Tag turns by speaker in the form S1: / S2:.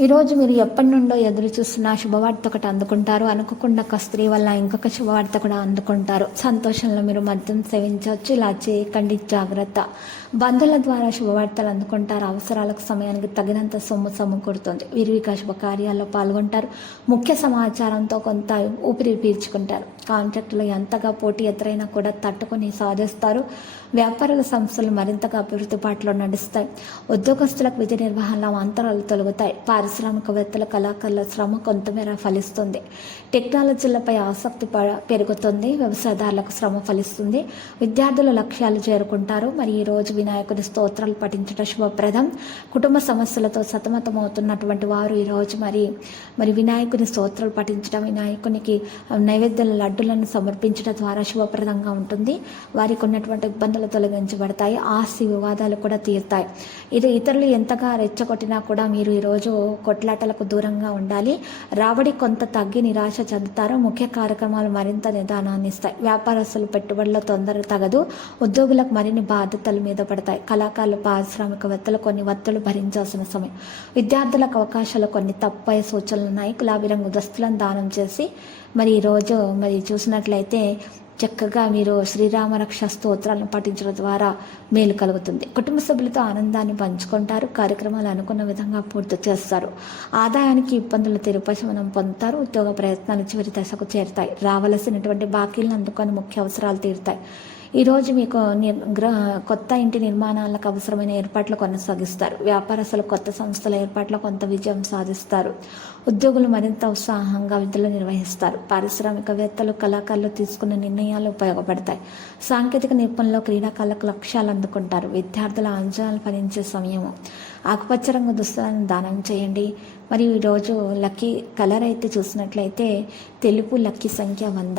S1: ఈరోజు మీరు ఎప్పటి నుండో ఎదురు చూస్తున్న శుభవార్త ఒకటి అందుకుంటారు. అనుకోకుండా ఒక స్త్రీ వల్ల ఇంకొక శుభవార్త కూడా అందుకుంటారు. సంతోషంలో మీరు మద్యం సేవించవచ్చు ఇలా చేయకండి జాగ్రత్త. బంధువుల ద్వారా శుభవార్తలు అందుకుంటారు. అవసరాలకు సమయానికి తగినంత సొమ్ము సమకూరుతుంది. వీరివిక శుభకార్యాల్లో పాల్గొంటారు. ముఖ్య సమాచారంతో కొంత ఊపిరి పీల్చుకుంటారు. కాంట్రాక్టులు ఎంతగా పోటీ ఎదురైనా కూడా తట్టుకొని సాధిస్తారు. వ్యాపారుల సంస్థలు మరింతగా అభివృద్ధి పాటలో నడుస్తాయి. ఉద్యోగస్తులకు విధి నిర్వహణలో అంతరాలు తొలగుతాయి. పారిశ్రామికవేత్తల కళాకారుల శ్రమ కొంతమేర ఫలిస్తుంది. టెక్నాలజీలపై ఆసక్తి ప- పెరుగుతుంది. వ్యవసాయదారులకు శ్రమ ఫలిస్తుంది. విద్యార్థుల లక్ష్యాలు చేరుకుంటారు. మరి ఈరోజు వినాయకుని వినాయకుడి స్తోత్రాలు పఠించడం శుభప్రదం. కుటుంబ సమస్యలతో సతమతమవుతున్నటువంటి వారు ఈరోజు మరి మరి వినాయకుని స్తోత్రాలు పఠించడం వినాయకునికి నైవేద్యాల లడ్డులను సమర్పించడం ద్వారా శుభప్రదంగా ఉంటుంది. వారికి ఉన్నటువంటి ఇబ్బందులు తొలగించబడతాయి. ఆస్తి వివాదాలు కూడా తీరుతాయి. ఇది ఇతరులు ఎంతగా రెచ్చగొట్టినా కూడా మీరు ఈరోజు కొట్లాటలకు దూరంగా ఉండాలి. రాబడి కొంత తగ్గి నిరాశ చెందుతారు. ముఖ్య కార్యక్రమాలు మరింత నిదానాన్ని ఇస్తాయి. వ్యాపారస్తులు పెట్టుబడుల తొందర తగదు. ఉద్యోగులకు మరిన్ని బాధ్యతలు మీద పడతాయి. కళాకారులు పారిశ్రామికవేత్తలు కొన్ని ఒత్తులు భరించాల్సిన సమయం. విద్యార్థులకు అవకాశాలు కొన్ని తప్పే సూచనలు ఉన్నాయి. గులాబీ రంగు దుస్తులను దానం చేసి మరి ఈరోజు మరి చూసినట్లయితే చక్కగా మీరు శ్రీరామ రక్ష స్తోత్రాలను పఠించడం ద్వారా మేలు కలుగుతుంది. కుటుంబ సభ్యులతో ఆనందాన్ని పంచుకుంటారు కార్యక్రమాలు అనుకున్న విధంగా పూర్తి చేస్తారు. ఆదాయానికి ఇబ్బందులు తిరుపశమనం పొందుతారు ఉద్యోగ ప్రయత్నాలు చివరి దశకు చేరుతాయి. రావలసినటువంటి బాకీలను అందుకొని ముఖ్య అవసరాలు తీరుతాయి. ఈరోజు మీకు నిర్ కొత్త ఇంటి నిర్మాణాలకు అవసరమైన ఏర్పాట్లు కొనసాగిస్తారు. వ్యాపారస్తులు కొత్త సంస్థల ఏర్పాట్లో కొంత విజయం సాధిస్తారు. ఉద్యోగులు మరింత ఉత్సాహంగా విధులు నిర్వహిస్తారు. పారిశ్రామికవేత్తలు కళాకారులు తీసుకున్న నిర్ణయాలు ఉపయోగపడతాయి. సాంకేతిక నిపుణులు క్రీడాకారులకు లక్ష్యాలు అందుకుంటారు. విద్యార్థుల అంచనాలు ఫలించే సమయము. ఆకుపచ్చ రంగు దుస్తులను దానం చేయండి. మరియు ఈరోజు లక్కీ కలర్ అయితే చూసినట్లయితే తెలుపు లక్కీ సంఖ్య వంద.